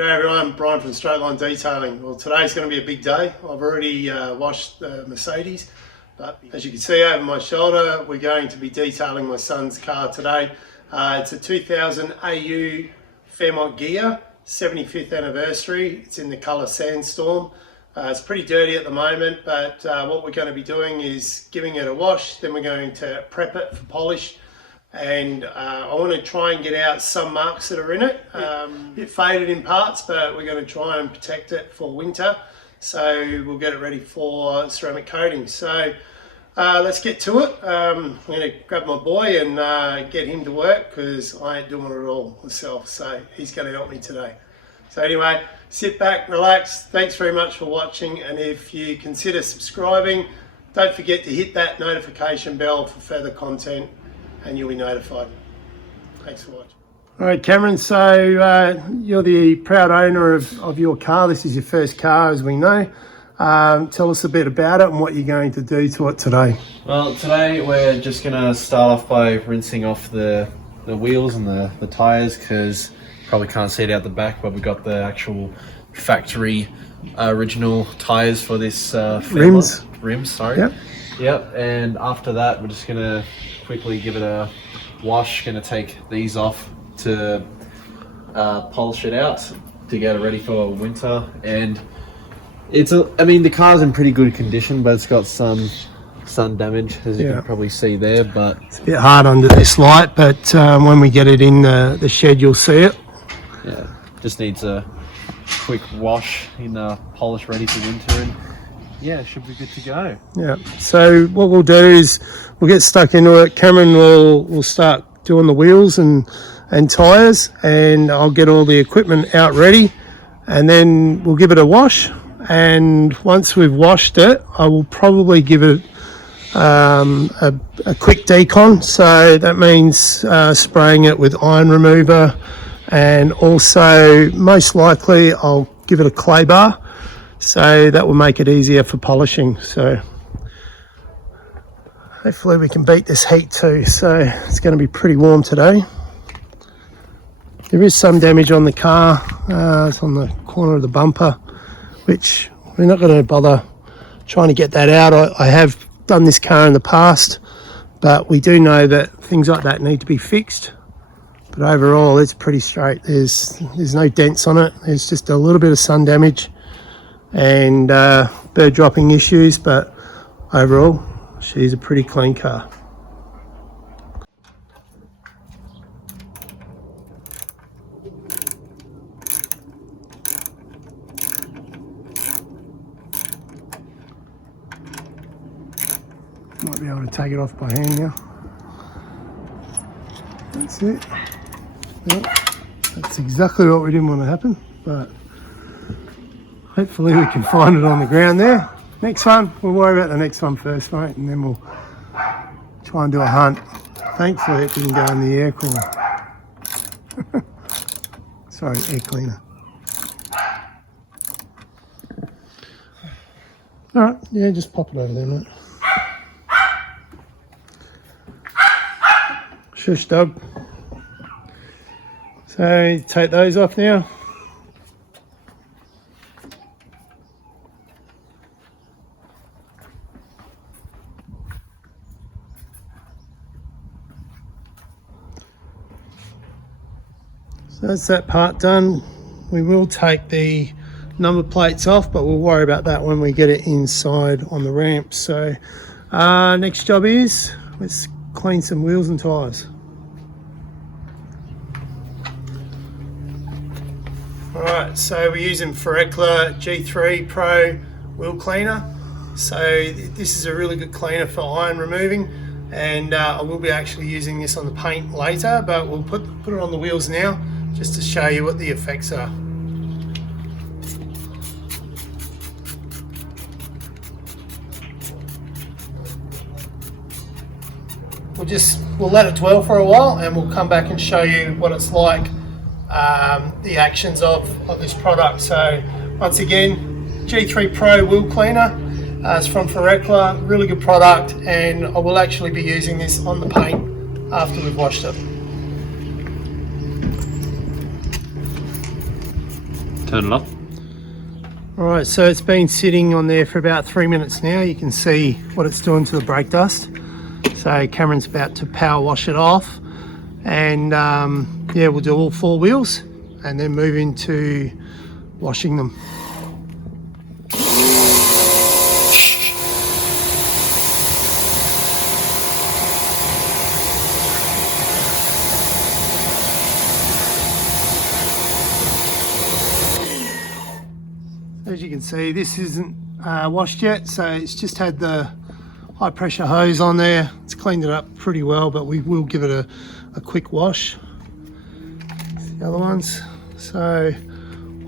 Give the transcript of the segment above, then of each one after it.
G'day everyone, I'm Brian from Straight Line Detailing. Well, today's going to be a big day. I've already washed the Mercedes, but as you can see over my shoulder, we're going to be detailing my son's car today. It's a 2000 AU Fairmont Ghia, 75th anniversary. It's in the colour Sandstorm. It's pretty dirty at the moment, but what we're going to be doing is giving it a wash, then we're going to prep it for polish. And I want to try and get out some marks that are in it. A bit faded in parts, but we're going to try and protect it for winter. So we'll get it ready for ceramic coating. So let's get to it. I'm going to grab my boy and get him to work because I ain't doing it all myself. So he's going to help me today. So anyway, sit back, relax. Thanks very much for watching. And if you consider subscribing, don't forget to hit that notification bell for further content, and you'll be notified. Thanks for watching. All right, Cameron, so you're the proud owner of your car. This is your first car, as we know. Tell us a bit about it and what you're going to do to it today. Well, today we're just going to start off by rinsing off the wheels and the tyres, because you probably can't see it out the back, but we've got the actual factory original tyres for this rims, sorry. Yep, and after that we're just going to quickly give it a wash. Going to take these off to polish it out to get it ready for winter. And I mean, the car's in pretty good condition, but it's got some sun damage, as you can probably see there. But it's a bit hard under this light, but when we get it in the shed, you'll see it. Yeah, just needs a quick wash in polish ready for winter, and yeah, it should be good to go. Yeah, so what we'll do is we'll get stuck into it. Cameron will start doing the wheels and tyres, and I'll get all the equipment out ready, and then we'll give it a wash. And once we've washed it, I will probably give it a quick decon. So that means spraying it with iron remover, and also most likely I'll give it a clay bar. So that will make it easier for polishing. So hopefully we can beat this heat too. So it's going to be pretty warm today. There is some damage on the car. It's on the corner of the bumper, which we're not going to bother trying to get that out. I have done this car in the past, but we do know that things like that need to be fixed. But overall, it's pretty straight. There's no dents on it. There's just a little bit of sun damage and bird dropping issues, but overall she's a pretty clean car. Might be able to take it off by hand now. That's it. Yep. That's exactly what we didn't want to happen, but hopefully we can find it on the ground there. Next one, we'll worry about the next one first, mate, and then we'll try and do a hunt. Thankfully it didn't go in the air cooler. Sorry, air cleaner. Alright, yeah, just pop it over there, mate. Shush, dog. So take those off now. So that's that part done. We will take the number plates off, but we'll worry about that when we get it inside on the ramp. So next job is let's clean some wheels and tyres. Alright, so we're using Falcon G3 Pro Wheel Cleaner. So this is a really good cleaner for iron removing, and I will be actually using this on the paint later, but we'll put it on the wheels now just to show you what the effects are. We'll let it dwell for a while, and we'll come back and show you what it's like, the actions of this product. So once again, G3 Pro Wheel Cleaner. It's from Falcon, really good product, and I will actually be using this on the paint after we've washed it. turn it off. Alright, so it's been sitting on there for about 3 minutes now. You can see what it's doing to the brake dust. So Cameron's about to power wash it off, and yeah, we'll do all 4 wheels and then move into washing them. As you can see, this isn't washed yet, so it's just had the high pressure hose on there. It's cleaned it up pretty well, but we will give it a quick wash. The other ones, so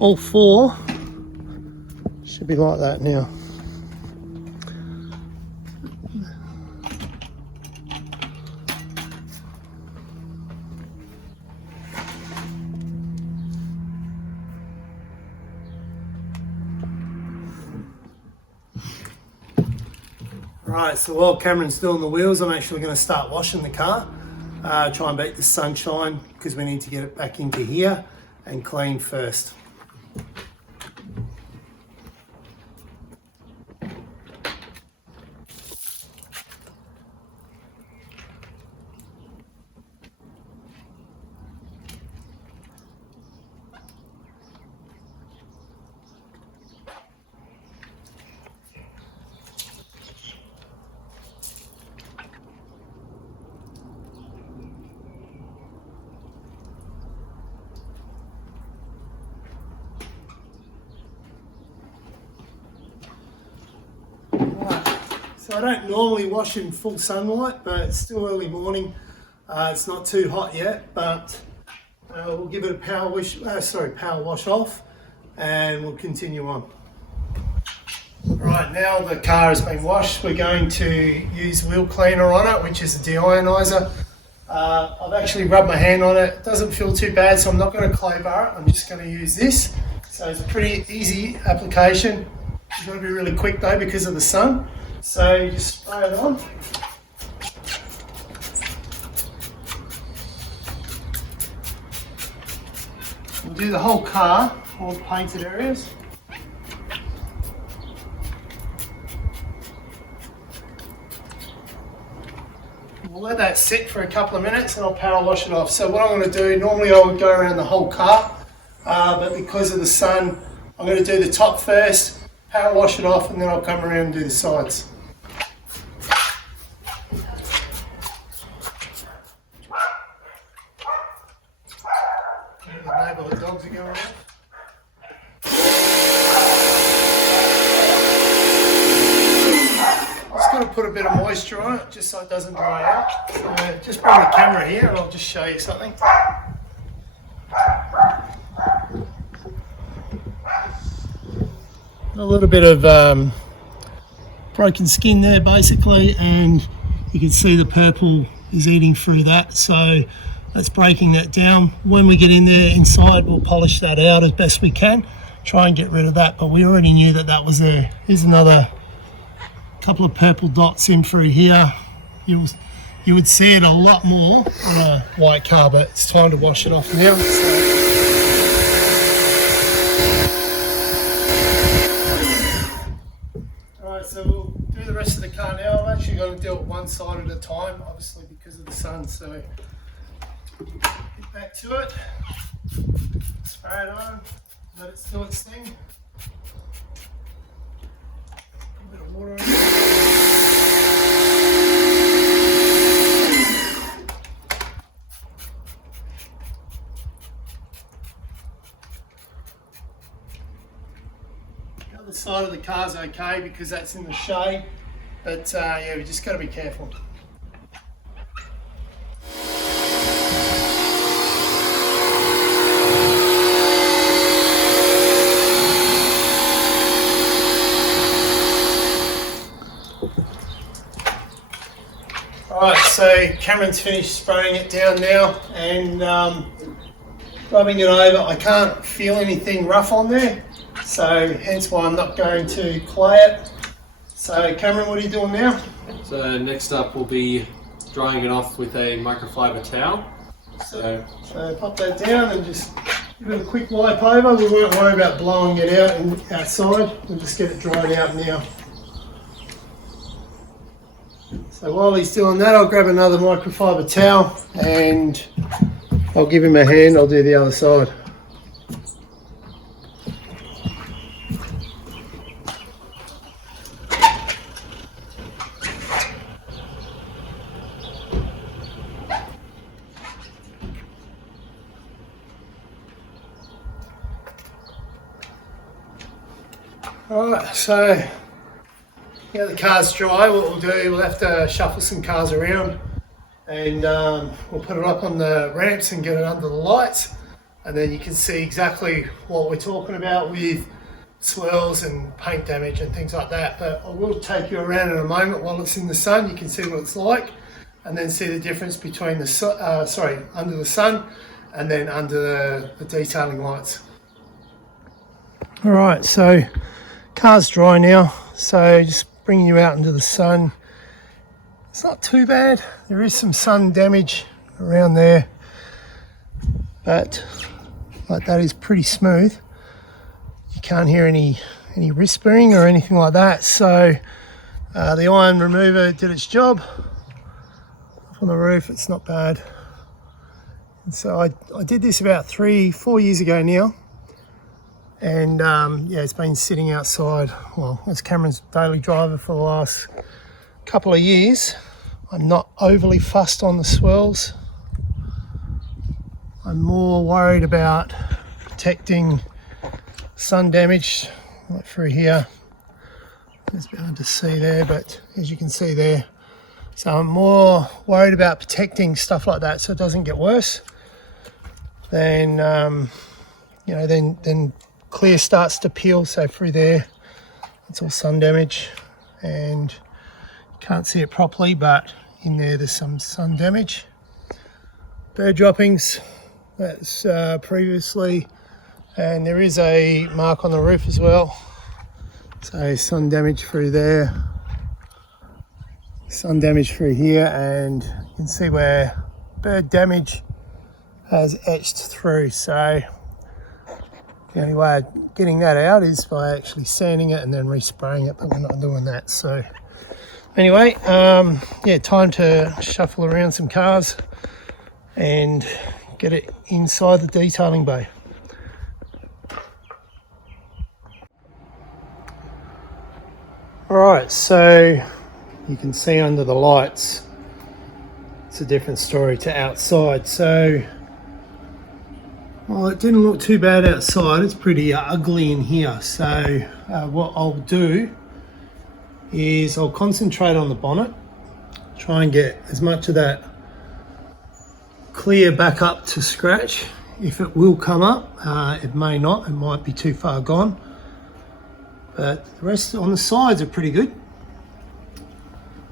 all 4 should be like that now. Right, so while Cameron's doing the wheels, I'm actually going to start washing the car. Try and beat the sunshine because we need to get it back into here and clean first. So I don't normally wash in full sunlight, but it's still early morning. It's not too hot yet, but we'll give it a power wash off, and we'll continue on. Right, now the car has been washed, we're going to use wheel cleaner on it, which is a deionizer. I've actually rubbed my hand on it. It doesn't feel too bad, so I'm not going to clay bar it. I'm just going to use this. So it's a pretty easy application. You've got to be really quick though because of the sun. So you just spray it on. We'll do the whole car, all the painted areas. We'll let that sit for a couple of minutes and I'll power wash it off. So what I'm going to do, normally I would go around the whole car, but because of the sun, I'm going to do the top first, power wash it off, and then I'll come around and do the sides. The neighbourhood dogs are going around. Just got to put a bit of moisture on it just so it doesn't dry out. So just bring the camera here and I'll just show you something. A little bit of broken skin there basically, and you can see the purple is eating through that, so that's breaking that down. When we get in there inside, we'll polish that out as best we can, try and get rid of that, but we already knew that that was there. Here's another couple of purple dots in through here. You would see it a lot more on a white car, but it's time to wash it off now. So we'll do the rest of the car now. I'm actually going to do it one side at a time, obviously because of the sun. So get back to it, spray it on, let it do its thing. A bit of water on it. The side of the car's okay because that's in the shade, but yeah, we just got to be careful. Alright, so Cameron's finished spraying it down now and rubbing it over. I can't feel anything rough on there, so hence why I'm not going to clay it. So Cameron, what are you doing now? So next up we'll be drying it off with a microfiber towel. So pop that down and just Give it a quick wipe over. We won't worry about blowing it out outside. We'll just get it dried out now. So while he's doing that, I'll grab another microfiber towel and I'll give him a hand. I'll do the other side. Alright, so now the car's dry, what we'll do, we'll have to shuffle some cars around and we'll put it up on the ramps and get it under the lights, and then you can see exactly what we're talking about with swirls and paint damage and things like that. But I will take you around in a moment while it's in the sun. You can see what it's like and then see the difference between the under the sun and then under the detailing lights. Alright, so car's dry now, so just bringing you out into the sun. It's not too bad. There is some sun damage around there, but like that is pretty smooth. You can't hear any whispering or anything like that. So the iron remover did its job. Up on the roof, it's not bad. And so I did this about 3-4 years ago now. And yeah, it's been sitting outside. Well, as Cameron's daily driver for the last couple of years. I'm not overly fussed on the swirls. I'm more worried about protecting sun damage, like through here. It's a bit hard to see there, but as you can see there. So I'm more worried about protecting stuff like that so it doesn't get worse. Then, you know, then clear starts to peel. So through there, it's all sun damage, and you can't see it properly, but in there's some sun damage. Bird droppings, that's previously, and there is a mark on the roof as well. So sun damage through there, sun damage through here, and you can see where bird damage has etched through. So the only way of getting that out is by actually sanding it and then respraying it, but we're not doing that. So anyway, yeah, time to shuffle around some cars and get it inside the detailing bay. Alright, so you can see under the lights, it's a different story to outside. So, well, it didn't look too bad outside, it's pretty ugly in here. So what I'll do is I'll concentrate on the bonnet, try and get as much of that clear back up to scratch. If it will come up, it may not, it might be too far gone. But the rest on the sides are pretty good.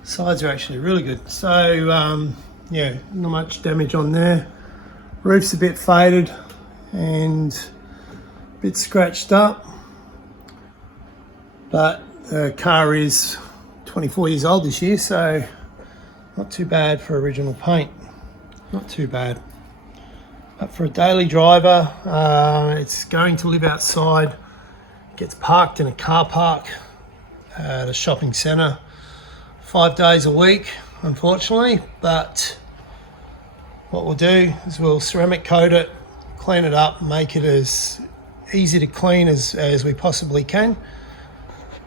Sides are actually really good. So yeah, not much damage on there. Roof's a bit faded and a bit scratched up, but the car is 24 years old this year, so not too bad for original paint. Not too bad. But for a daily driver, it's going to live outside. It gets parked in a car park at a shopping centre 5 days a week, unfortunately. But what we'll do is we'll ceramic coat it, clean it up, make it as easy to clean as we possibly can,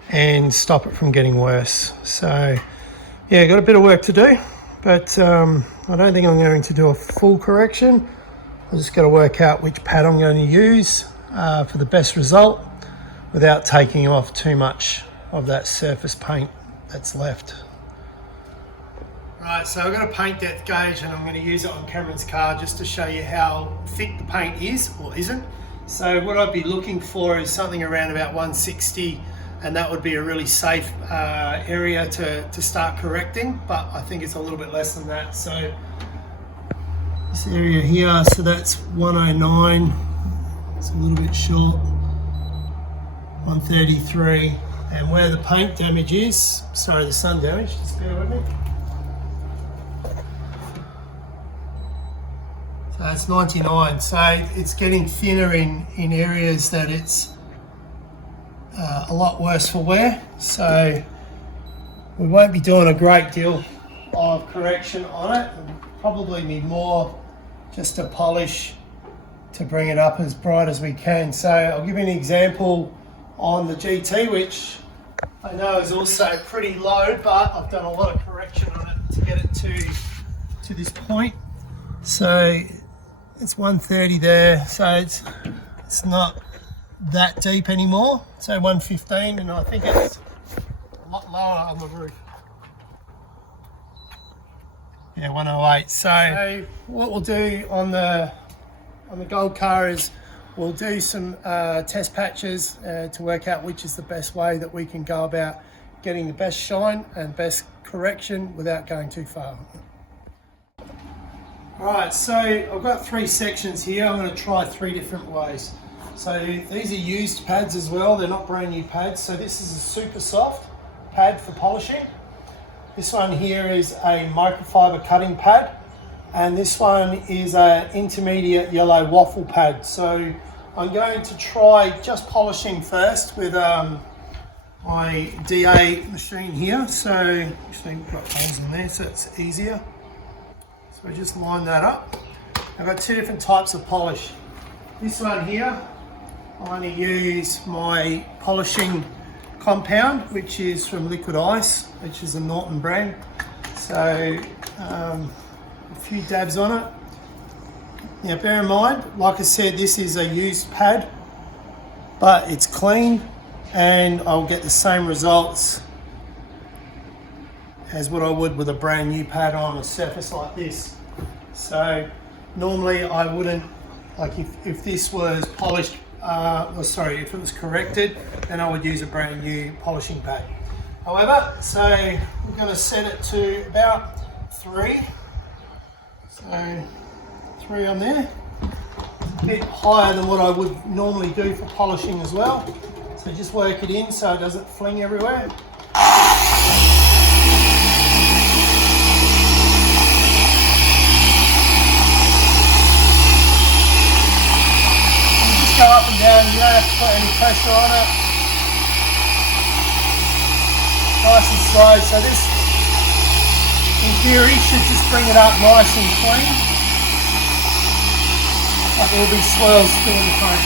and stop it from getting worse. So yeah, got a bit of work to do, but I don't think I'm going to do a full correction. I've just got to work out which pad I'm going to use for the best result without taking off too much of that surface paint that's left. Right, so I've got a paint depth gauge and I'm going to use it on Cameron's car just to show you how thick the paint is or isn't. So what I'd be looking for is something around about 160, and that would be a really safe area to start correcting, but I think it's a little bit less than that. So this area here, so that's 109, it's a little bit short, 133, and where the paint damage is, sorry, the sun damage, just bear with me. So it's 99, so it's getting thinner in areas that it's a lot worse for wear. So we won't be doing a great deal of correction on it. We'll probably need more just to polish to bring it up as bright as we can. So I'll give you an example on the GT, which I know is also pretty low, but I've done a lot of correction on it to get it to this point. So it's 130 there, so it's not that deep anymore. So 115, and I think it's a lot lower on the roof. Yeah, 108. So what we'll do on the gold car is we'll do some test patches to work out which is the best way that we can go about getting the best shine and best correction without going too far. Right, so I've got 3 sections here. I'm going to try 3 different ways. So these are used pads as well, they're not brand new pads. So this is a super soft pad for polishing. This one here is a microfiber cutting pad, and this one is an intermediate yellow waffle pad. So I'm going to try just polishing first with my DA machine here. So actually we've got holes in there, so it's easier. So I just line that up. I've got 2 different types of polish. This one here, I'm going to use my polishing compound, which is from Liquid Ice, which is a Norton brand. So a few dabs on it. Now bear in mind, like I said, this is a used pad, but it's clean and I'll get the same results as what I would with a brand new pad on a surface like this. So normally I wouldn't, like if this was polished, if it was corrected, then I would use a brand new polishing pad. However, so we're going to set it to about 3. So 3 on there. A bit higher than what I would normally do for polishing as well. So just work it in so it doesn't fling everywhere. Go up and down, you don't have to put any pressure on it. Nice and slow, so this in theory should just bring it up nice and clean. But there will be swirls still in the front.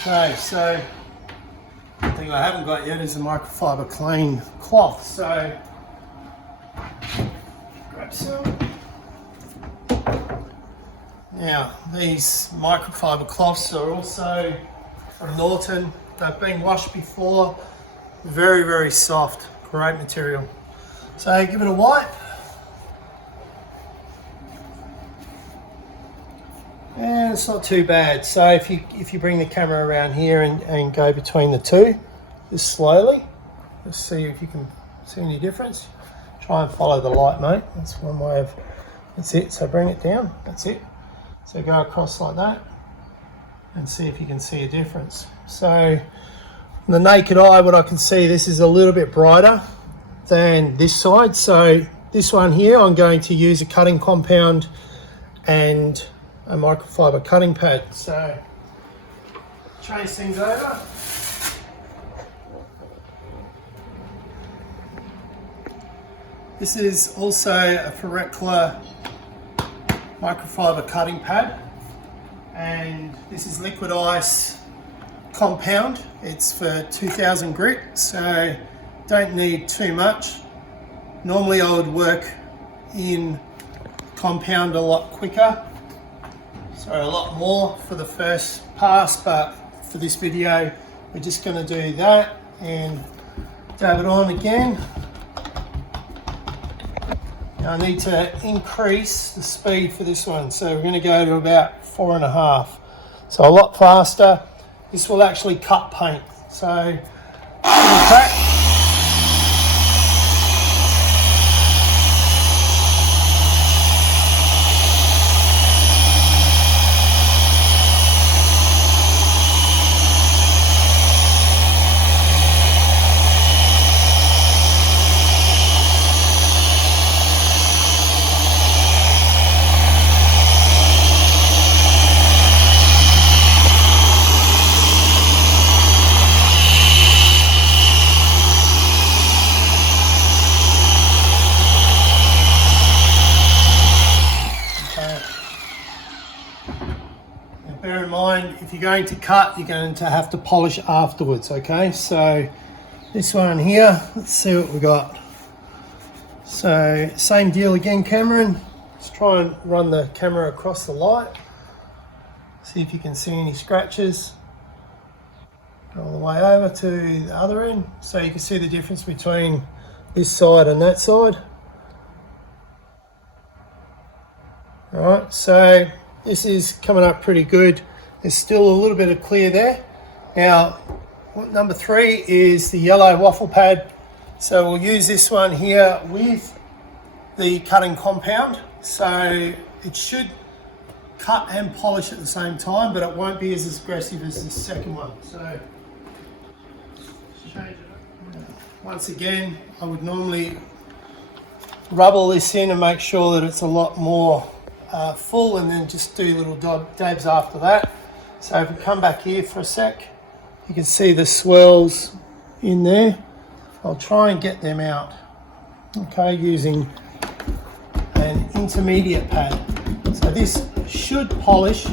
Okay, so the thing I haven't got yet is a microfiber clean cloth. So grab some. Now these microfiber cloths are also from Norton. They've been washed before. Very, very soft, great material. So give it a wipe. And it's not too bad. So if you bring the camera around here and go between the 2, just slowly, just see if you can see any difference. Try and follow the light, mate. That's one way of, that's it. So bring it down, that's it. So go across like that and see if you can see a difference. So from the naked eye, what I can see, this is a little bit brighter than this side. So this one here, I'm going to use a cutting compound and a microfiber cutting pad. So change things over. This is also a Ferrecla microfiber cutting pad, and this is Liquid Ice compound. It's for 2000 grit, so don't need too much. Normally I would work in compound a lot quicker. So a lot more for the first pass, but for this video we're just going to do that and dab it on again. Now I need to increase the speed for this one, so we're going to go to about 4.5, so a lot faster. This will actually cut paint, so give it a crack. mind, if you're going to cut, you're going to have to polish afterwards, okay? So this one here, let's see what we got. So same deal again, Cameron. Let's try and run the camera across the light. See if you can see any scratches. Go all the way over to the other end, so you can see the difference between this side and that side. All right, so this is coming up pretty good. There's still a little bit of clear there. Now, number 3 is the yellow waffle pad. So we'll use this one here with the cutting compound. So it should cut and polish at the same time, but it won't be as aggressive as the second one. So change it up. Once again, I would normally rub all this in and make sure that it's a lot more full, and then just do little dabs after that. So if we come back here for a sec, you can see the swirls in there. I'll try and get them out, okay, using an intermediate pad. So this should polish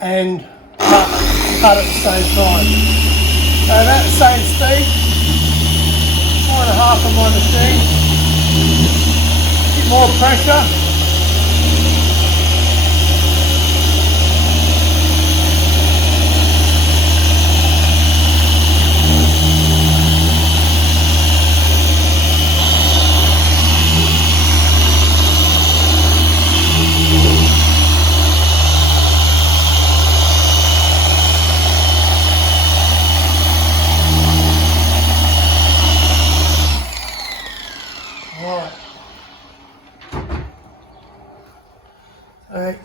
and cut at the same time. So about the same speed, 4.5 on my machine, a bit more pressure.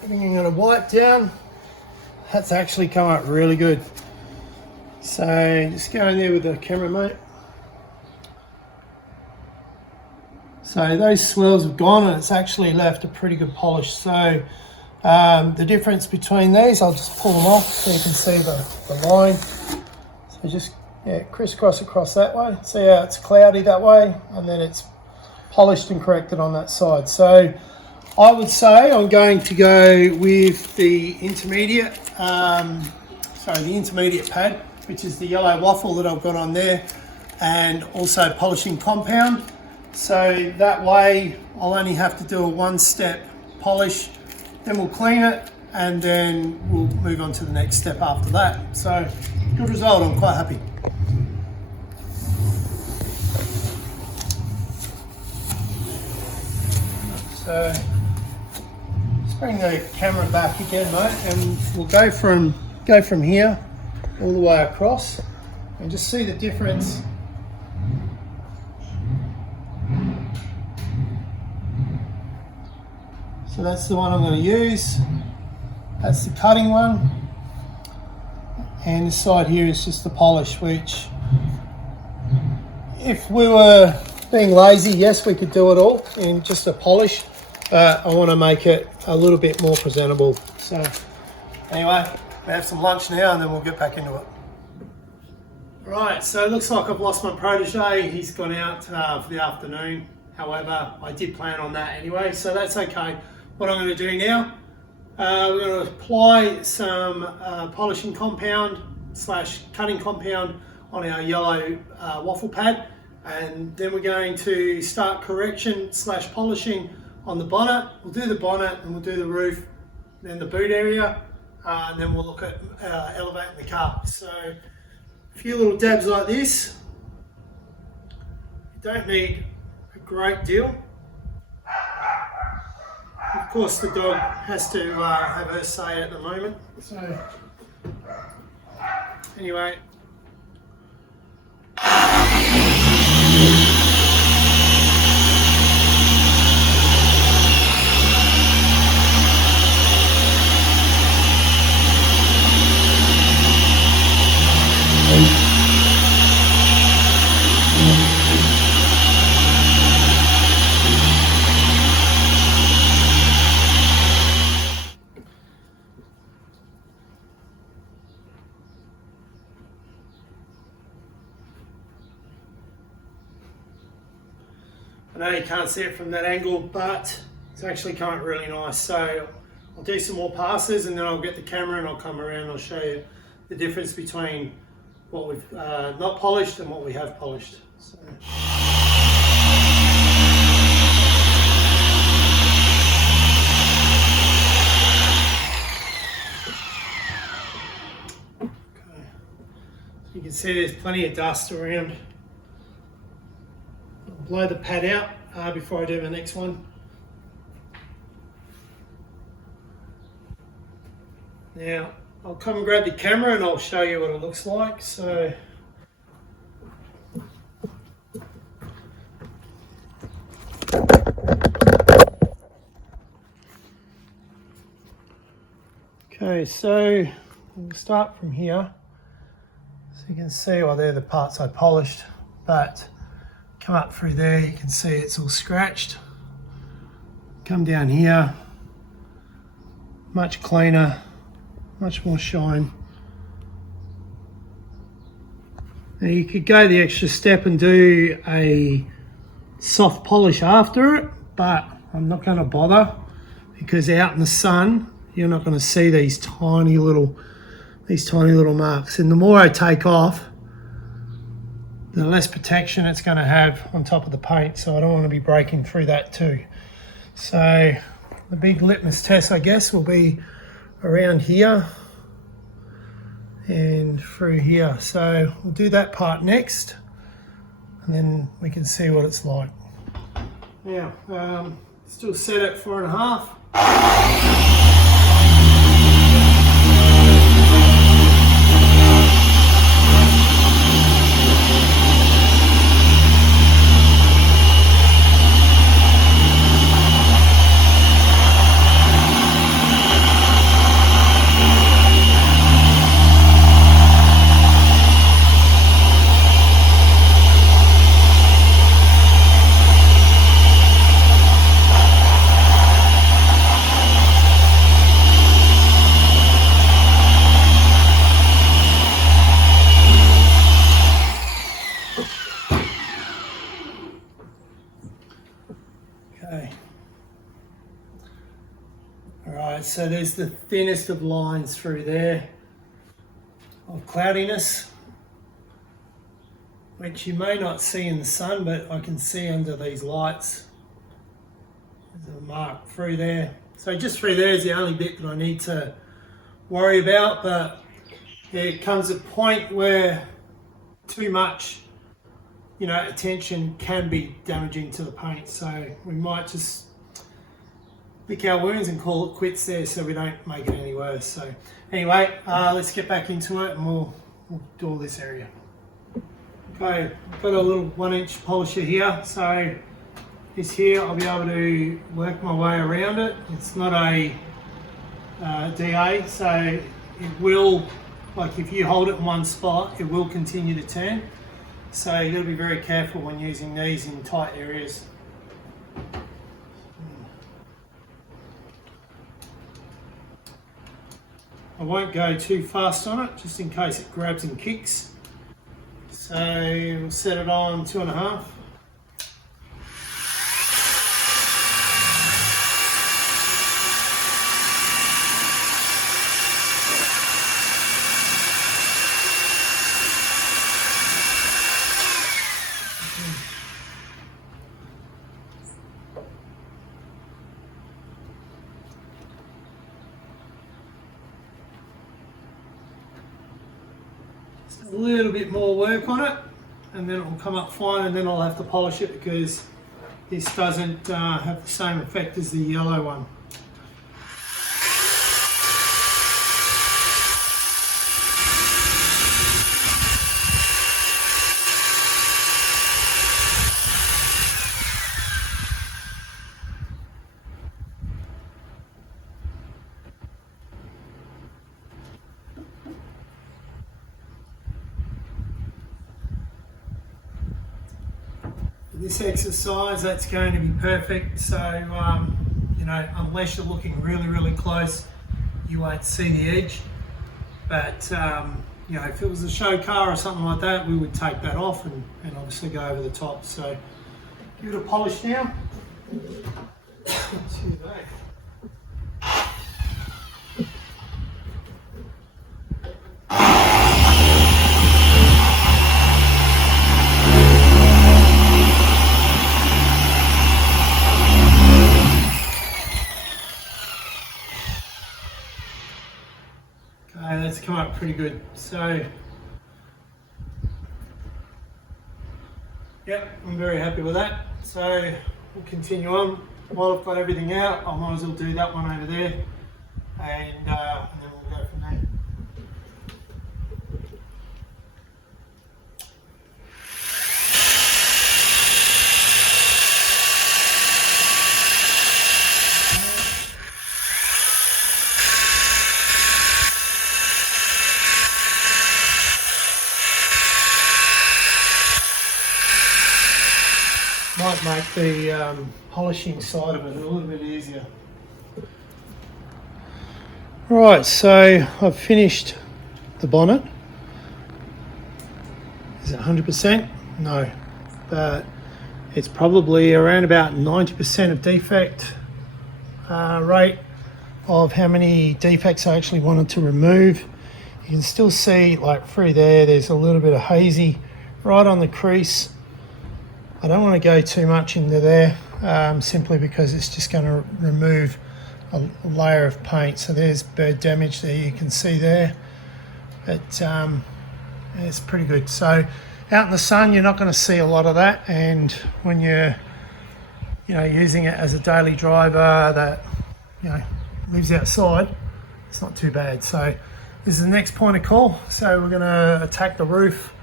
Everything going to wipe down. That's actually come up really good. So just go in there with the camera, mate. So those swirls have gone and it's actually left a pretty good polish. So the difference between these, I'll just pull them off so you can see the line. So just crisscross across that way. See how it's cloudy that way, and then it's polished and corrected on that side. So I would say I'm going to go with the intermediate, the intermediate pad, which is the yellow waffle that I've got on there, and also polishing compound. So that way I'll only have to do a 1-step polish, then we'll clean it, and then we'll move on to the next step after that. So good result, I'm quite happy. So bring the camera back again, mate, and we'll go from here all the way across and just see the difference. So that's the one I'm going to use. That's the cutting one, and this side here is just the polish, which if we were being lazy, yes, we could do it all in just a polish. I want to make it a little bit more presentable. So anyway, we have some lunch now and then we'll get back into it. Right, so it looks like I've lost my protege. He's gone out for the afternoon. However, I did plan on that anyway, so that's okay. What I'm going to do now, we're going to apply some polishing compound / cutting compound on our yellow waffle pad, and then we're going to start correction / polishing on the bonnet. We'll do the bonnet and we'll do the roof, then the boot area, and then we'll look at elevating the car. So a few little dabs like this. You don't need a great deal. Of course the dog has to have her say at the moment. So anyway. I know you can't see it from that angle, but it's actually come out really nice. So I'll do some more passes and then I'll get the camera and I'll come around and I'll show you the difference between what we've not polished and what we have polished. So. You can see there's plenty of dust around. I'll blow the pad out before I do the next one. Now, I'll come and grab the camera and I'll show you what it looks like. So, okay, so we'll start from here. So you can see, well, they're the parts I polished, but come up through there, you can see it's all scratched. Come down here, much cleaner, much more shine. Now you could go the extra step and do a soft polish after it, but I'm not going to bother because out in the sun, you're not going to see these tiny little marks, and the more I take off, the less protection it's going to have on top of the paint, so I don't want to be breaking through that too. So the big litmus test, I guess, will be around here and through here. So we'll do that part next and then we can see what it's like. Now, still set at 4.5. Okay. Alright, so there's the thinnest of lines through there of cloudiness, which you may not see in the sun, but I can see under these lights. There's a mark through there. So just through there is the only bit that I need to worry about, but there comes a point where too much attention can be damaging to the paint, so we might just lick our wounds and call it quits there so we don't make it any worse. So anyway, let's get back into it and we'll do all this area. Okay, I've got a little 1-inch polisher here, so this here I'll be able to work my way around it. It's not a DA, so it will, like if you hold it in one spot, it will continue to turn. So you've got to be very careful when using these in tight areas. I won't go too fast on it, just in case it grabs and kicks. So we'll set it on 2.5. A little bit more work on it and then it will come up fine, and then I'll have to polish it because this doesn't have the same effect as the yellow one. This exercise, that's going to be perfect. So, unless you're looking really, really close, you won't see the edge. But, if it was a show car or something like that, we would take that off and obviously go over the top. So, give it a polish now. Excuse me. up pretty good. So yeah, I'm very happy with that. So we'll continue on. While I've got everything out, I might as well do that one over there, and then we'll go from there. Might make the polishing side of it a little bit easier. Right, so I've finished the bonnet. Is it 100%? No, but it's probably around about 90% of defect rate of how many defects I actually wanted to remove. You can still see, like through there, there's a little bit of hazy right on the crease. I don't want to go too much into there, simply because it's just going to remove a layer of paint. So there's bird damage there, you can see there. It's pretty good. So out in the sun, you're not going to see a lot of that, and when you're using it as a daily driver that lives outside, it's not too bad. So this is the next point of call. So we're going to attack the roof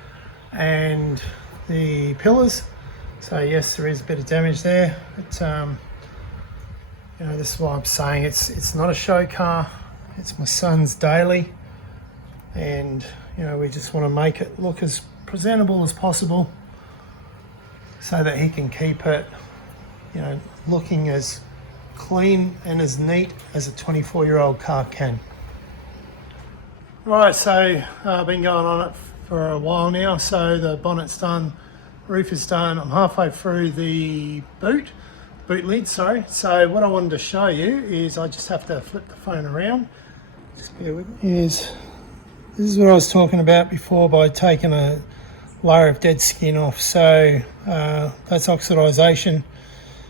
and the pillars. So yes, there is a bit of damage there, but this is why I'm saying it's not a show car. It's my son's daily, and we just want to make it look as presentable as possible, so that he can keep it, looking as clean and as neat as a 24-year-old car can. Right, so I've been going on it for a while now. So the bonnet's done. Roof is done. I'm halfway through the boot lid, sorry. So what I wanted to show you is, I just have to flip the phone around. Just bear with me. This is what I was talking about before, by taking a layer of dead skin off. So that's oxidization.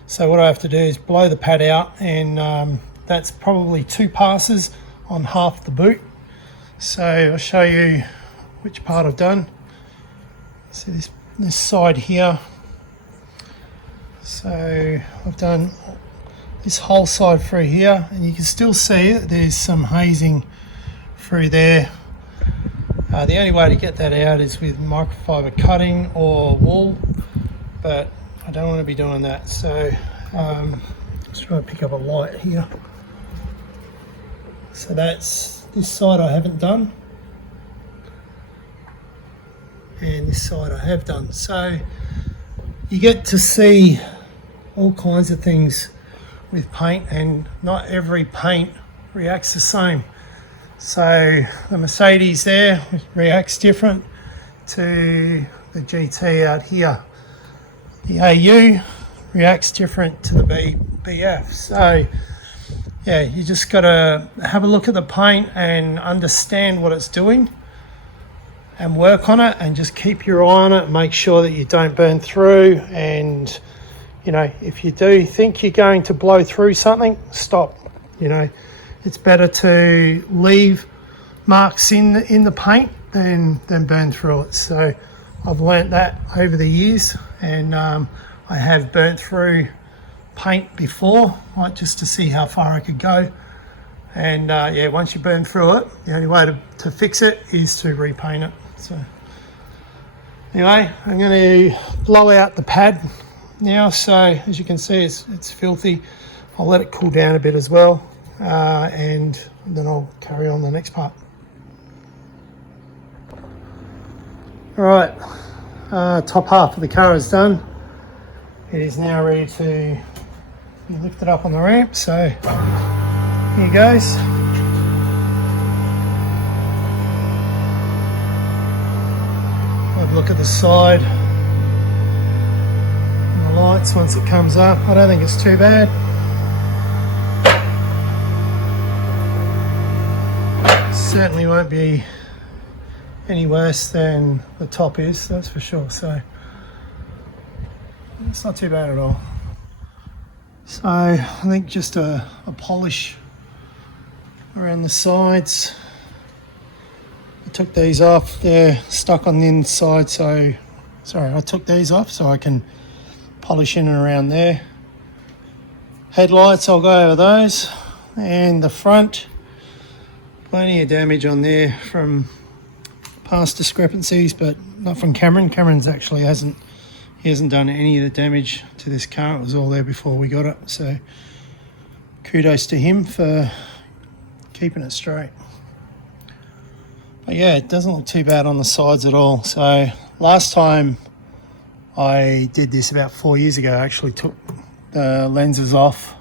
So what I have to do is blow the pad out, and that's probably 2 passes on half the boot. So I'll show you which part I've done. So this side here. So I've done this whole side through here, and you can still see that there's some hazing through there. The only way to get that out is with microfiber cutting or wool, but I don't want to be doing that. So just trying to pick up a light here. So that's this side I haven't done, and this side I have done. So you get to see all kinds of things with paint, and not every paint reacts the same. So the Mercedes there reacts different to the GT out here. The AU reacts different to the BF. So yeah, you just got to have a look at the paint and understand what it's doing, and work on it, and just keep your eye on it, and make sure that you don't burn through. And if you do think you're going to blow through something, stop. It's better to leave marks in the paint than burn through it. So I've learnt that over the years, and I have burnt through paint before, like just to see how far I could go. And yeah, once you burn through it, the only way to fix it is to repaint it. So anyway, I'm going to blow out the pad now. So as you can see, it's filthy. I'll let it cool down a bit as well, and then I'll carry on the next part. All right, top half of the car is done. It is now ready to be lifted up on the ramp. So here goes. Have a look at the side and the lights once it comes up. I don't think it's too bad. Certainly won't be any worse than the top is, that's for sure. So it's not too bad at all. So I think just a polish around the sides took these off. They're stuck on the inside, so sorry, I took these off so I can polish in and around there. Headlights, I'll go over those, and the front, plenty of damage on there from past discrepancies, but not from Cameron. Cameron's actually hasn't done any of the damage to this car. It was all there before we got it, so kudos to him for keeping it straight. But yeah, it doesn't look too bad on the sides at all. So last time I did this about 4 years ago, I actually took the lenses off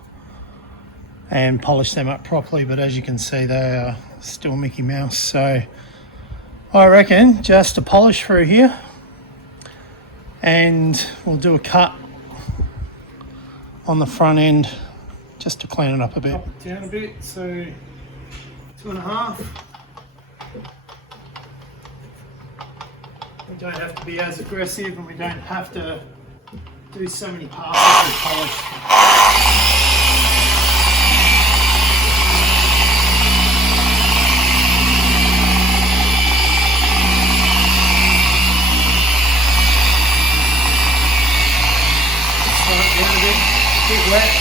and polished them up properly, but as you can see, they are still Mickey Mouse. So I reckon just a polish through here, and we'll do a cut on the front end just to clean it up a bit. Up it down a bit, so 2.5. We don't have to be as aggressive, and we don't have to do so many passes with polish. Down a bit wet.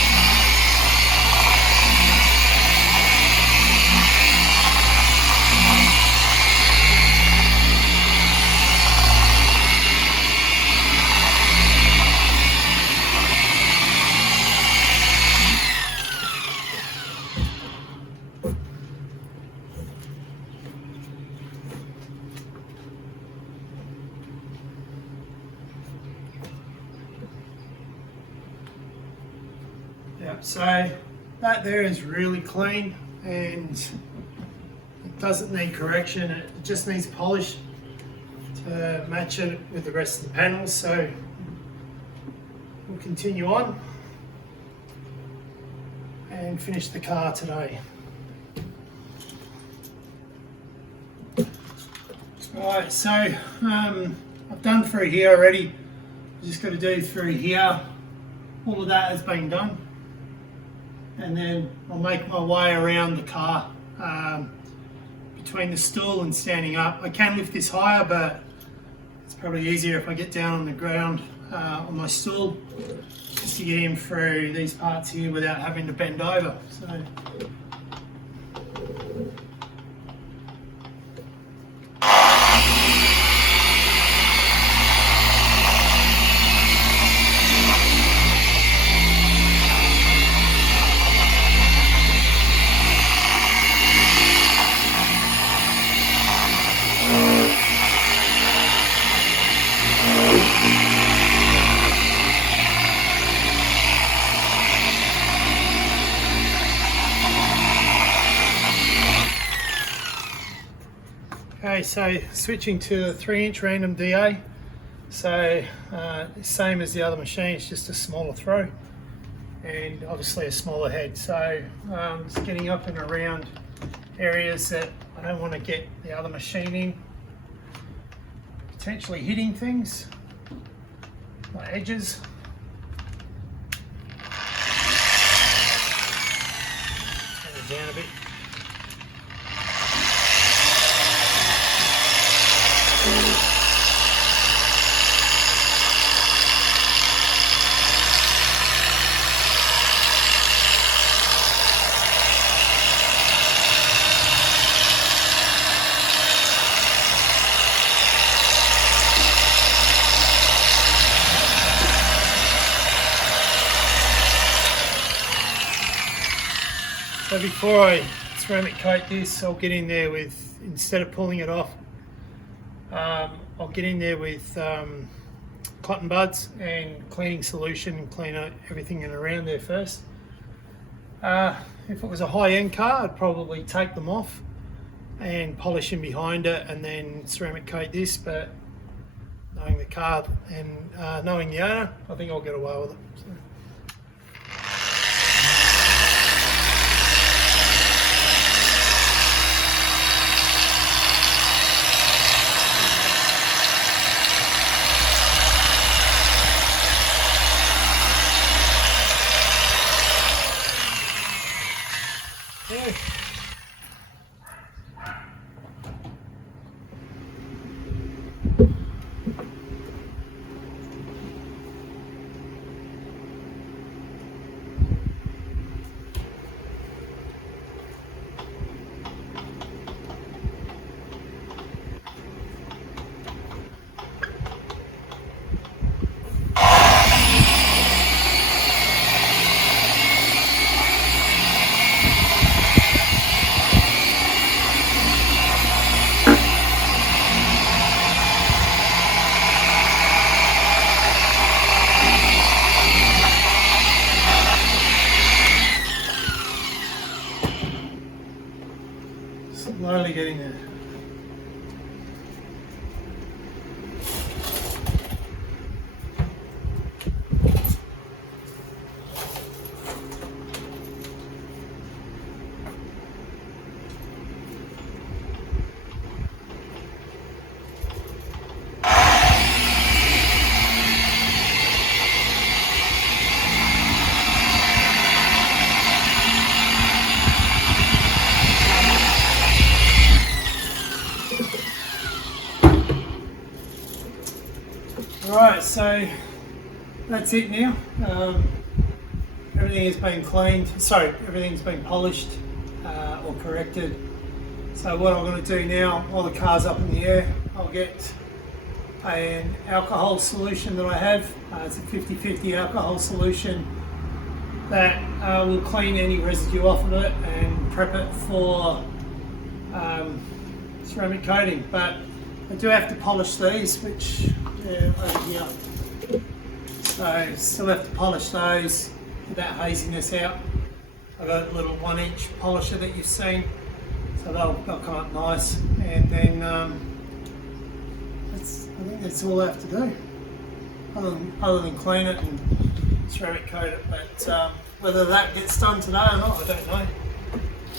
Yep, so that there is really clean, and it doesn't need correction. It just needs polish to match it with the rest of the panels. So we'll continue on and finish the car today. Alright, so I've done through here already. Just got to do through here. All of that has been done. And then I'll make my way around the car between the stool and standing up. I can lift this higher, but it's probably easier if I get down on the ground on my stool, just to get in through these parts here without having to bend over. So okay, so switching to a 3-inch random DA. So same as the other machine, it's just a smaller throw and obviously a smaller head. So just getting up and around areas that I don't want to get the other machine in, potentially hitting things like edges. Turn it down a bit. So before I ceramic coat this, I'll get in there with, instead of pulling it off, I'll get in there with cotton buds and cleaning solution and clean out everything in around there first. If it was a high-end car, I'd probably take them off and polish in behind it and then ceramic coat this, but knowing the car and knowing the owner, I think I'll get away with it. So. slowly getting there. Alright, so that's it now. Everything has been cleaned, everything's been polished or corrected. So what I'm going to do now, while the car's up in the air, I'll get an alcohol solution that I have. It's a 50-50 alcohol solution that will clean any residue off of it and prep it for ceramic coating. But I do have to polish these, which over here. So still have to polish those, get that haziness out. I've got a little 1-inch polisher that you've seen, so they'll come up nice. And then I think that's all I have to do, other than clean it and ceramic coat it. But whether that gets done today or not, I don't know.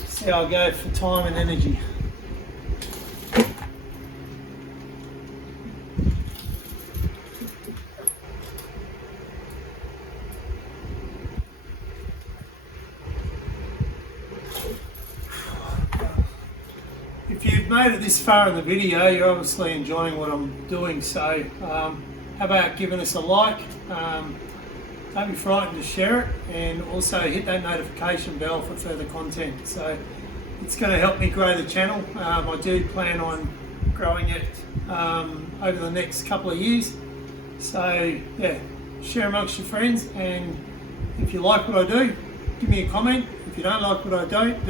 See how I go for time and energy. If you've made it this far in the video, you're obviously enjoying what I'm doing, so how about giving us a like, don't be frightened to share it, and also hit that notification bell for further content. So it's going to help me grow the channel. I do plan on growing it over the next couple of years, so yeah, share amongst your friends, and if you like what I do, give me a comment. If you don't like what I don't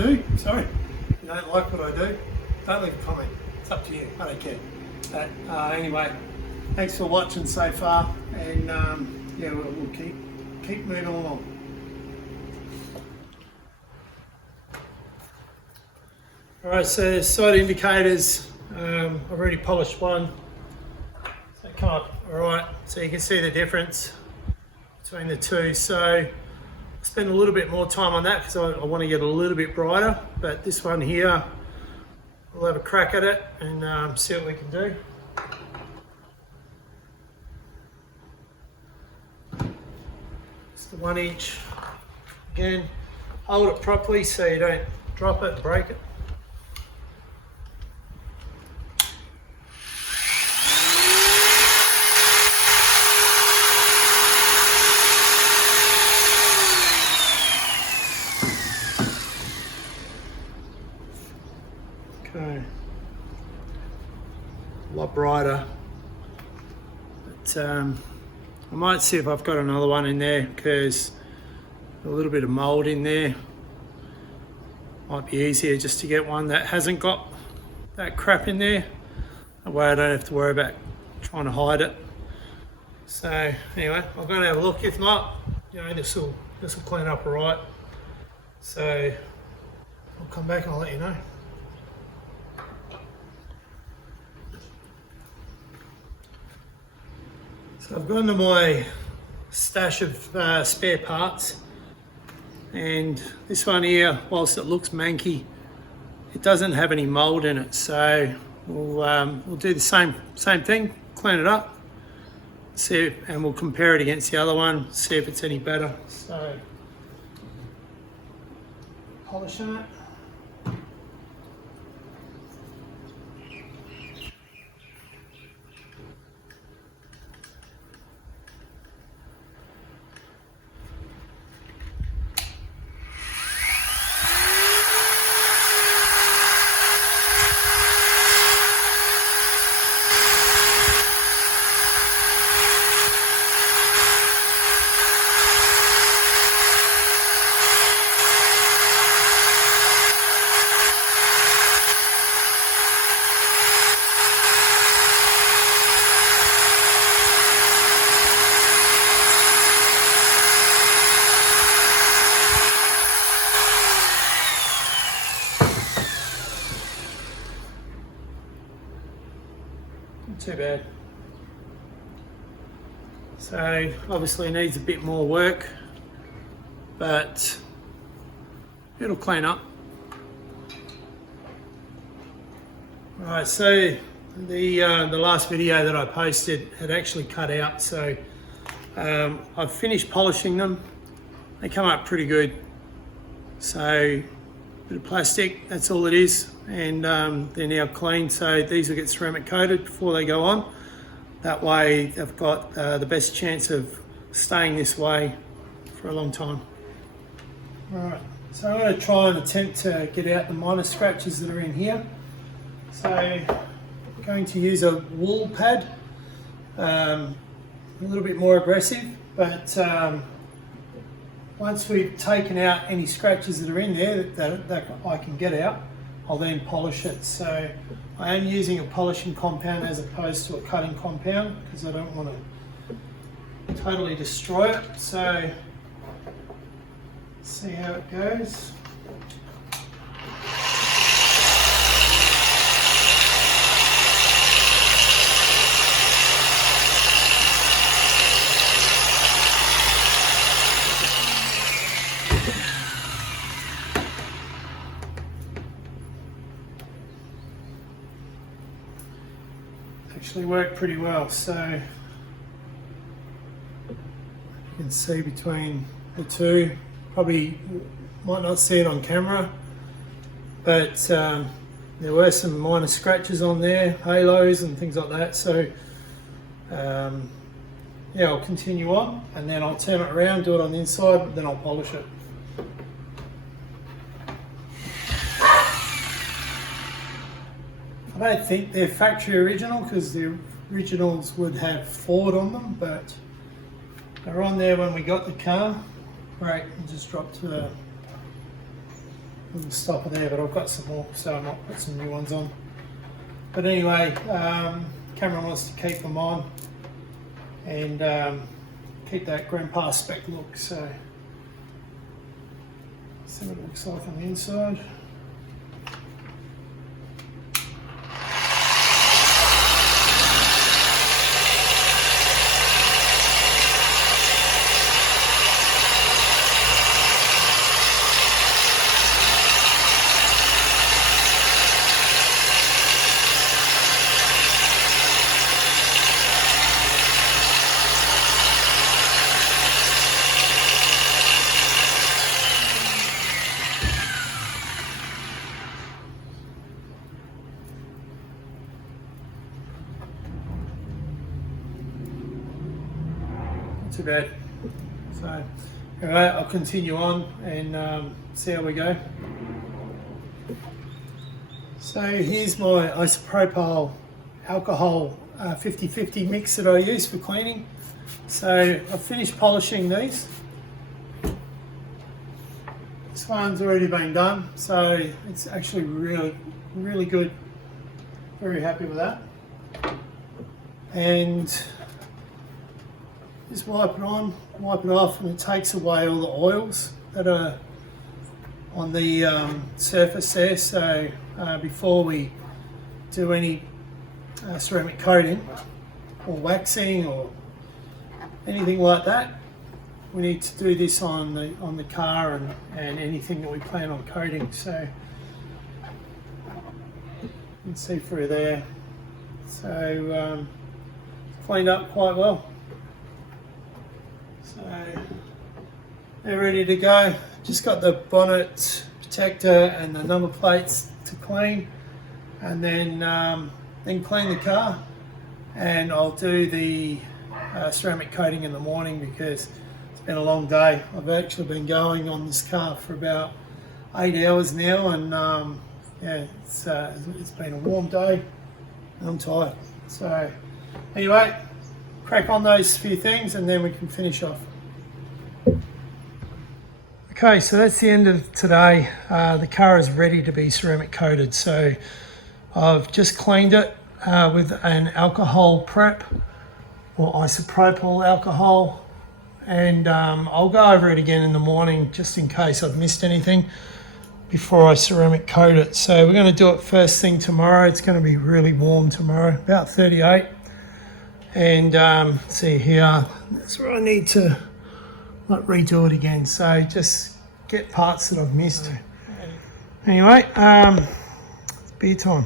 like what I do, don't leave a comment. It's up to you. I don't care. But anyway, thanks for watching so far, and yeah, we'll keep moving along. All right, so side indicators. I've already polished one. So come up all right. So you can see the difference between the two. So I spend a little bit more time on that because I want to get a little bit brighter. But this one here, we'll have a crack at it and see what we can do. It's the 1-inch. Again, hold it properly so you don't drop it and break it. Okay, a lot brighter, but I might see if I've got another one in there because a little bit of mold in there. Might be easier just to get one that hasn't got that crap in there. That way I don't have to worry about trying to hide it. So anyway, I'm going to have a look. If not, you know, this will clean up all right. So I'll come back and I'll let you know. So I've gone to my stash of spare parts, and this one here, whilst it looks manky, it doesn't have any mold in it. So we'll do the same thing, clean it up, see if, and we'll compare it against the other one, see if it's any better. So polishing it. too bad. So obviously it needs a bit more work, but it'll clean up. Alright, so the last video that I posted had actually cut out, so I've finished polishing them. They come up pretty good. So a bit of plastic, that's all it is, and they're now clean. So these will get ceramic coated before they go on. That way they've got the best chance of staying this way for a long time. Alright, so I'm going to try and attempt to get out the minor scratches that are in here. So I'm going to use a wool pad, a little bit more aggressive, but once we've taken out any scratches that are in there that I can get out, I'll then polish it. So I am using a polishing compound as opposed to a cutting compound because I don't want to totally destroy it. So let's see how it goes. Actually worked pretty well, so you can see between the two. Probably might not see it on camera, but there were some minor scratches on there, halos and things like that. So yeah, I'll continue on and then I'll turn it around, do it on the inside, but then I'll polish it. I don't think they're factory original because the originals would have Ford on them, but they're on there when we got the car. Right, and just dropped to a little stopper there, but I've got some more, so I might put some new ones on. But anyway, camera wants to keep them on and keep that grandpa spec look. So see what it looks like on the inside. Too bad. So, alright, I'll continue on and see how we go. So here's my isopropyl alcohol 50-50 mix that I use for cleaning. So I've finished polishing these. This one's already been done, so it's actually really good. Very happy with that. And just wipe it on, wipe it off, and it takes away all the oils that are on the surface there. So before we do any ceramic coating or waxing or anything like that, we need to do this on the car and anything that we plan on coating. So you can see through there. So cleaned up quite well. So they're ready to go. Just got the bonnet protector and the number plates to clean, and then clean the car. And I'll do the ceramic coating in the morning because it's been a long day. I've actually been going on this car for about 8 hours now, and yeah, it's been a warm day and I'm tired. So anyway, crack on those few things and then we can finish off. Okay, so that's the end of today. The car is ready to be ceramic coated. So I've just cleaned it with an alcohol prep or isopropyl alcohol, and I'll go over it again in the morning just in case I've missed anything. before I ceramic coat it. So we're going to do it first thing tomorrow. It's going to be really warm tomorrow, about 38. And see here, that's where I need to redo it again. So just get parts that I've missed. Anyway, it's beer time.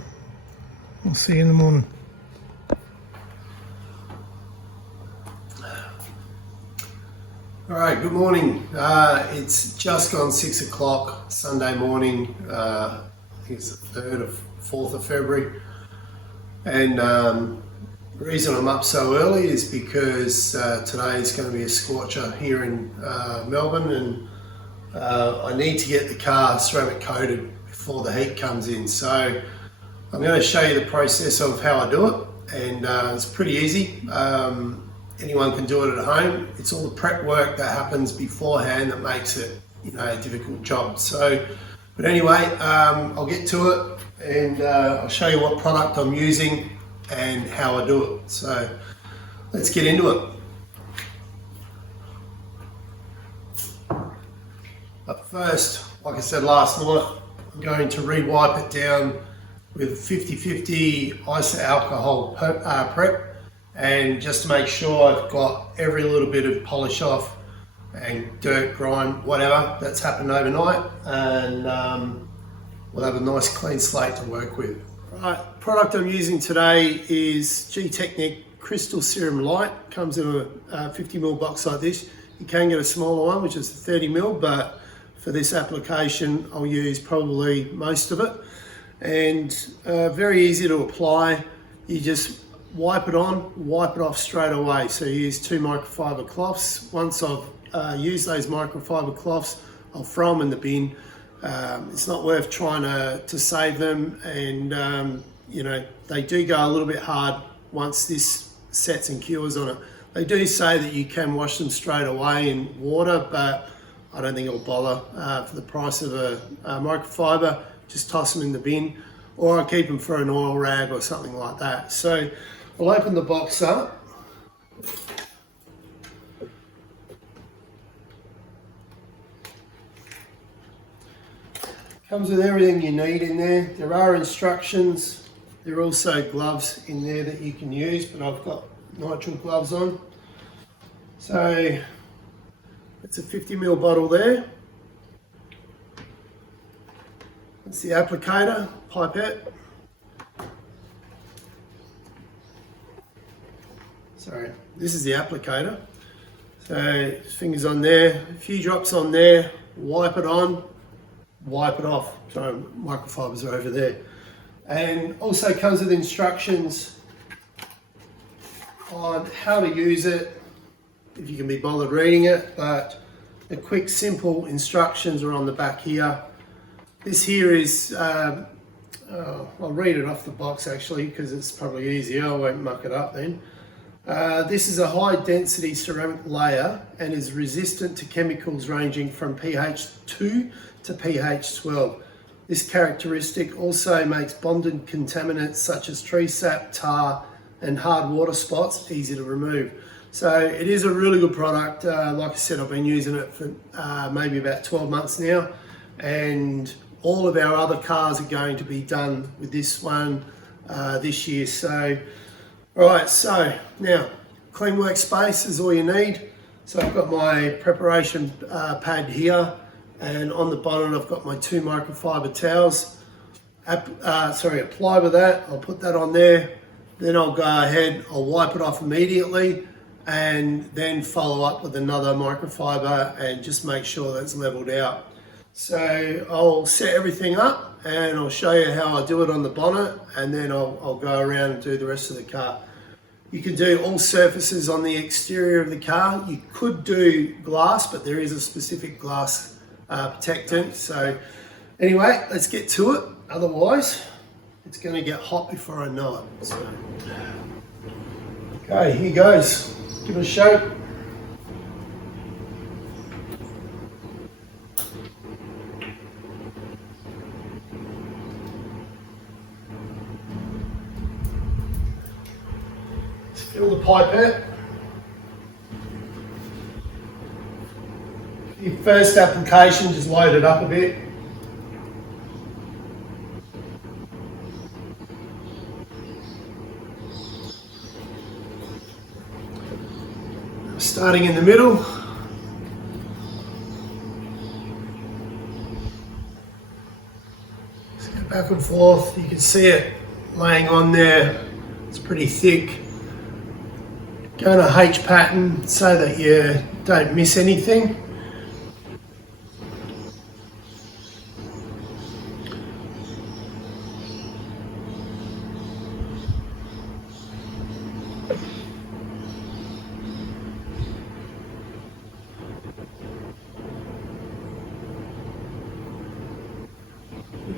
I'll see you in the morning. All right, good morning. It's just gone 6 o'clock Sunday morning. I think it's the 3rd or 4th of February. And the reason I'm up so early is because today is going to be a scorcher here in Melbourne, and I need to get the car ceramic coated before the heat comes in. So I'm going to show you the process of how I do it, and it's pretty easy. Anyone can do it at home. It's all the prep work that happens beforehand that makes it, a difficult job. So, but anyway, I'll get to it, and I'll show you what product I'm using and how I do it. So let's get into it. But first, like I said last night, I'm going to re-wipe it down with 50-50 iso-alcohol prep. And just to make sure I've got every little bit of polish off and dirt, grime, whatever that's happened overnight, and we'll have a nice clean slate to work with. Right, product I'm using today is Gtechniq Crystal Sirum Lite. Comes in a 50ml box like this. You can get a smaller one, which is the 30ml, but for this application I'll use probably most of it. And very easy to apply. You just wipe it on, wipe it off straight away. So you use 2 microfiber cloths. Once I've used those microfiber cloths, I'll throw them in the bin. It's not worth trying to save them, and they do go a little bit hard once this sets and cures on it. They do say that you can wash them straight away in water, but I don't think it'll bother. For the price of a microfiber, just toss them in the bin, or I'll keep them for an oil rag or something like that. So I'll open the box up. Comes with everything you need in there. There are instructions. There are also gloves in there that you can use, but I've got nitrile gloves on. So it's a 50ml bottle there. That's the applicator, pipette. Sorry, this is the applicator. So fingers on there, a few drops on there, wipe it on, wipe it off. So microfibers are over there. And also comes with instructions on how to use it, if you can be bothered reading it, but the quick, simple instructions are on the back here. This here is, I'll read it off the box actually, because it's probably easier, I won't muck it up then. This is a high density ceramic layer and is resistant to chemicals ranging from pH 2 to pH 12. This characteristic also makes bonded contaminants such as tree sap, tar and hard water spots easy to remove. So it is a really good product. Like I said, I've been using it for maybe about 12 months now, and all of our other cars are going to be done with this one this year. So alright, so now clean workspace is all you need. So I've got my preparation pad here, and on the bottom I've got my 2 microfiber towels. Apply with that, I'll put that on there, then I'll go ahead, I'll wipe it off immediately, and then follow up with another microfiber and just make sure that's leveled out. So I'll set everything up and I'll show you how I do it on the bonnet, and then I'll go around and do the rest of the car. You can do all surfaces on the exterior of the car. You could do glass, but there is a specific glass protectant. So anyway, let's get to it. Otherwise, it's going to get hot before I know it. So, okay, here goes. Give it a shake. Fill the pipette. Your first application, just load it up a bit. Starting in the middle. Just go back and forth. You can see it laying on there. It's pretty thick. Go in a H pattern so that you don't miss anything.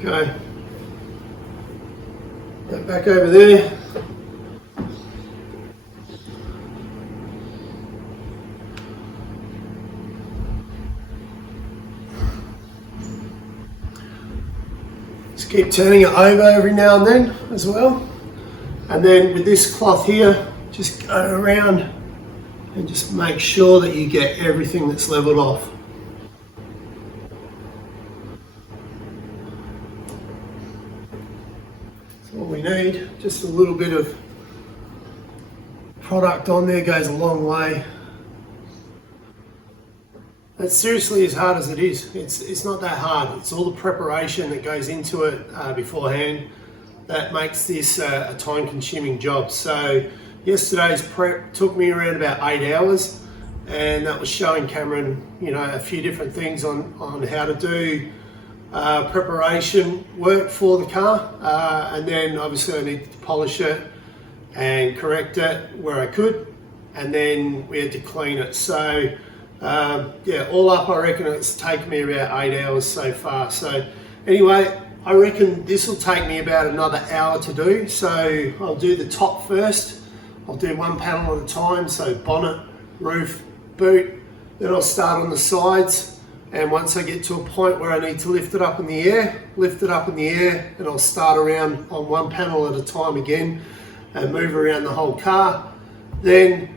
Okay, go back over there. Just keep turning it over every now and then as well. And then with this cloth here, just go around and just make sure that you get everything that's leveled off. All we need, just a little bit of product on there goes a long way. That's seriously as hard as it is. It's not that hard. It's all the preparation that goes into it beforehand that makes this a time-consuming job. So yesterday's prep took me around about 8 hours, and that was showing Cameron, you know, a few different things on how to do preparation work for the car, and then obviously I needed to polish it and correct it where I could, and then we had to clean it. So yeah, all up I reckon it's taken me about 8 hours so far. So anyway, I reckon this will take me about another hour to do. So I'll do the top first. I'll do one panel at a time, so bonnet, roof, boot, then I'll start on the sides. And once I get to a point where I need to lift it up in the air, lift it up in the air, and I'll start around on one panel at a time again and move around the whole car. Then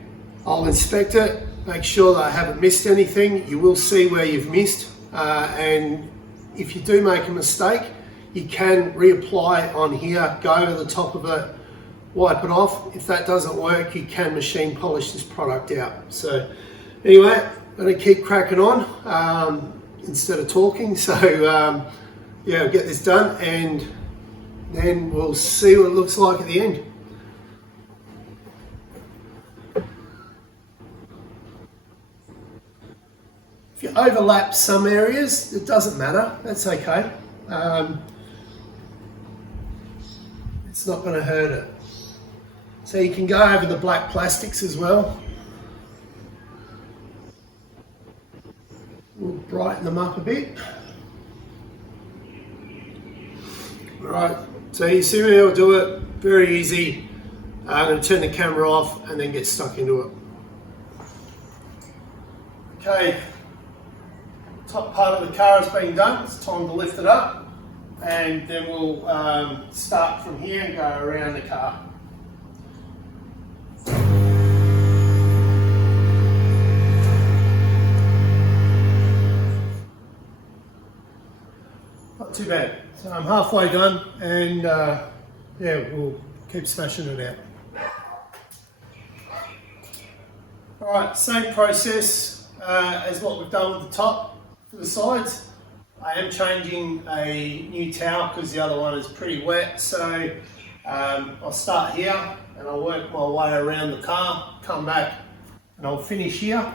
I'll inspect it, make sure that I haven't missed anything. You will see where you've missed, and if you do make a mistake, you can reapply on here, go over the top of it, wipe it off. If that doesn't work, you can machine polish this product out. So anyway, I'm going to keep cracking on instead of talking. So yeah, I'll get this done and then we'll see what it looks like at the end. If you overlap some areas, it doesn't matter, that's okay. It's not going to hurt it. So you can go over the black plastics as well. We'll brighten them up a bit. Alright, so you see me I'll do it, very easy. I'm going to turn the camera off and then get stuck into it. Okay, top part of the car has been done, it's time to lift it up, and then we'll start from here and go around the car. Not too bad. So I'm halfway done, and yeah, we'll keep smashing it out. Alright, same process as what we've done with the top for the sides. I am changing a new towel because the other one is pretty wet, so I'll start here and I'll work my way around the car, come back and I'll finish here,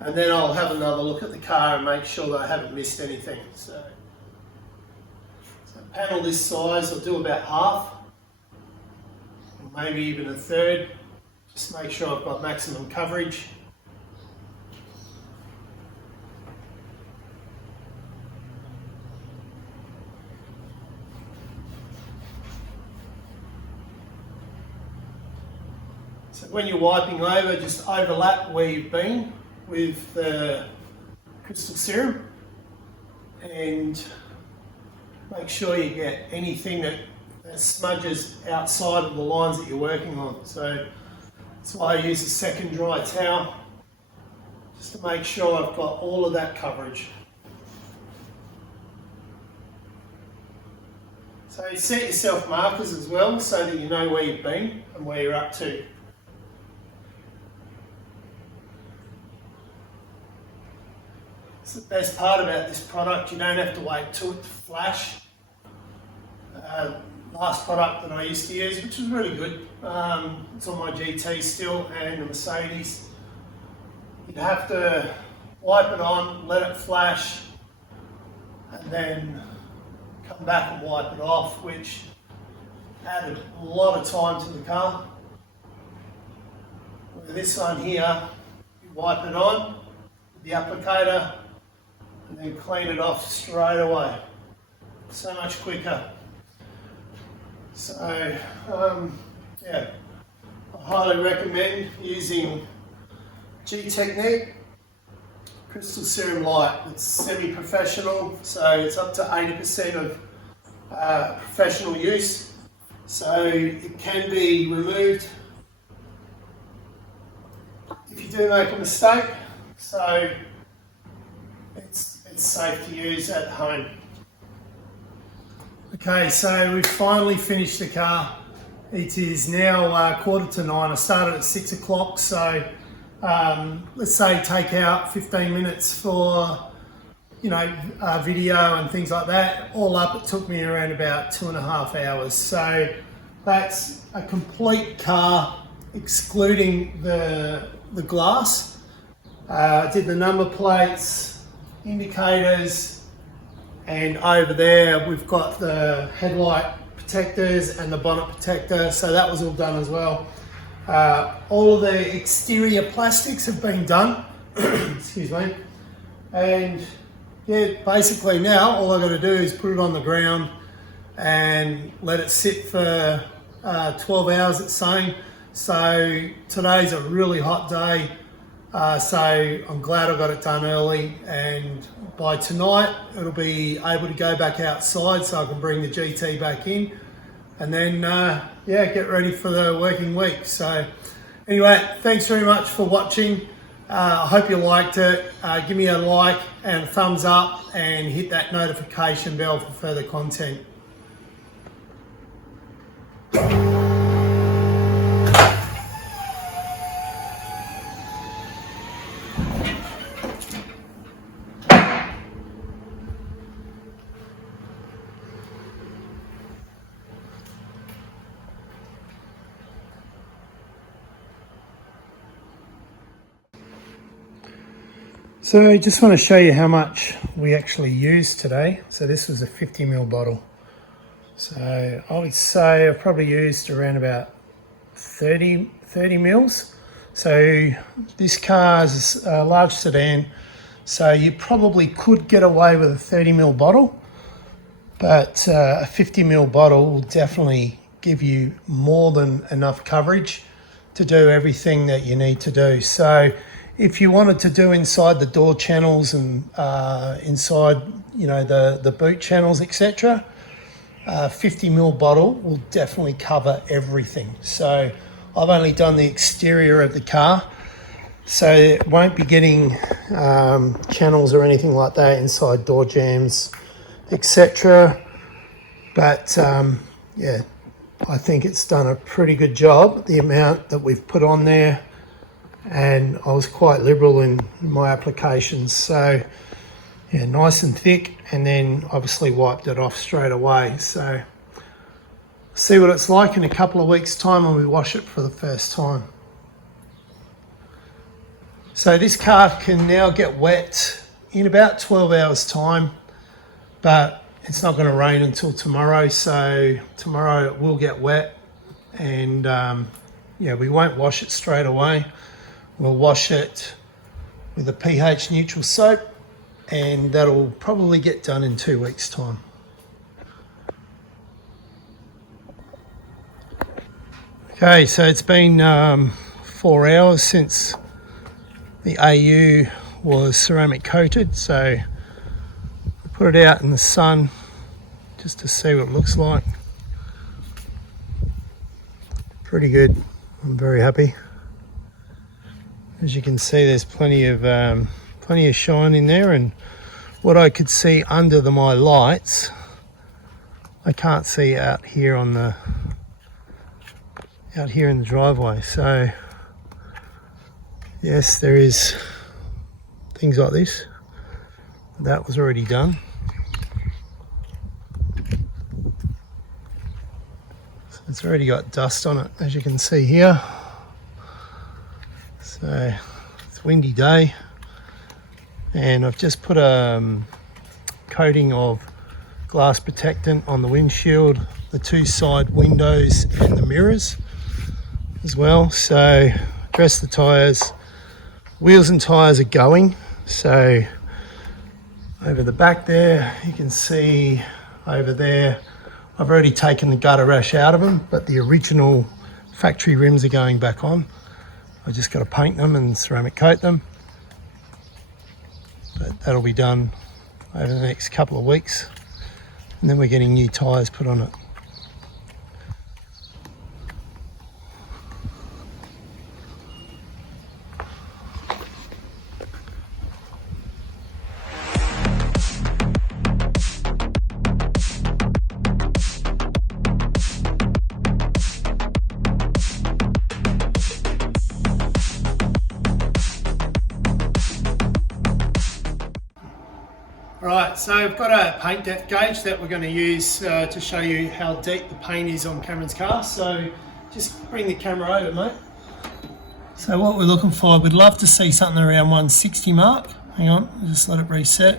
and then I'll have another look at the car and make sure that I haven't missed anything. So panel this size, I'll do about half, or maybe even a third, just make sure I've got maximum coverage. So when you're wiping over, just overlap where you've been with the crystal serum and make sure you get anything that smudges outside of the lines that you're working on. So that's why I use a second dry towel, just to make sure I've got all of that coverage. So you set yourself markers as well so that you know where you've been and where you're up to. It's the best part about this product, you don't have to wait till it to flash. Last product that I used to use, which was really good, it's on my GT still and the Mercedes. You'd have to wipe it on, let it flash, and then come back and wipe it off, which added a lot of time to the car. With this one here, you wipe it on with the applicator and then clean it off straight away. So much quicker. So, yeah, I highly recommend using Gtechniq Crystal Serum Lite. It's semi-professional, so it's up to 80% of professional use. So it can be removed if you do make a mistake. So it's safe to use at home. Okay, so we've finally finished the car. It is now 9:15. I started at 6 o'clock, so let's say take out 15 minutes for, you know, video and things like that. All up, it took me around about 2.5 hours. So that's a complete car, excluding the glass. I did the number plates, indicators, and over there we've got the headlight protectors and the bonnet protector, so that was all done as well. All of the exterior plastics have been done, excuse me, and yeah, basically now all I've got to do is put it on the ground and let it sit for 12 hours, it's saying. So today's a really hot day, so I'm glad I got it done early, and by tonight it'll be able to go back outside so I can bring the GT back in, and then yeah, get ready for the working week. So anyway, thanks very much for watching. I hope you liked it. Give me a like and a thumbs up and hit that notification bell for further content. So I just want to show you how much we actually used today. So this was a 50ml bottle. So I would say I've probably used around about 30 mils. So this car is a large sedan, so you probably could get away with a 30ml bottle, but a 50ml bottle will definitely give you more than enough coverage to do everything that you need to do. So if you wanted to do inside the door channels and inside, you know, the boot channels, etc., 50ml bottle will definitely cover everything. So I've only done the exterior of the car, so it won't be getting channels or anything like that inside door jambs, etc. But yeah, I think it's done a pretty good job, the amount that we've put on there. And I was quite liberal in my applications, so yeah, nice and thick, and then obviously wiped it off straight away. So see what it's like in a couple of weeks' time when we wash it for the first time. So this car can now get wet in about 12 hours time, but it's not going to rain until tomorrow, so tomorrow it will get wet, and yeah, we won't wash it straight away. We'll wash it with a pH neutral soap, and that'll probably get done in 2 weeks' time. Okay, so it's been 4 hours since the AU was ceramic coated, so we put it out in the sun just to see what it looks like. Pretty good, I'm very happy. As you can see, there's plenty of shine in there, and what I could see under my lights, I can't see out here in the driveway. So yes, there is things like this, That was already done. So it's already got dust on it, as you can see here. So it's a windy day, and I've just put a coating of glass protectant on the windshield, the two side windows and the mirrors as well. So dress the tyres. Wheels and tyres are going. So over the back there, you can see over there, I've already taken the gutter rash out of them, but the original factory rims are going back on. I just got to paint them and ceramic coat them. But that'll be done over the next couple of weeks. And then we're getting new tyres put on it. Right, so I've got a paint depth gauge that we're going to use to show you how deep the paint is on Cameron's car. So just bring the camera over, mate. So what we're looking for, we'd love to see something around 160 mark. Hang on, I'll just let it reset.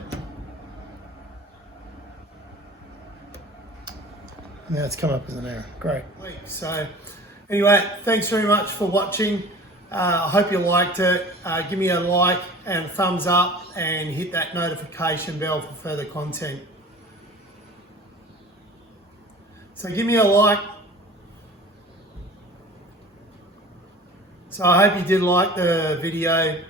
Now it's come up as an error. Great. So anyway, thanks very much for watching. I hope you liked it. Give me a like and a thumbs up, and hit that notification bell for further content. So give me a like. So I hope you did like the video.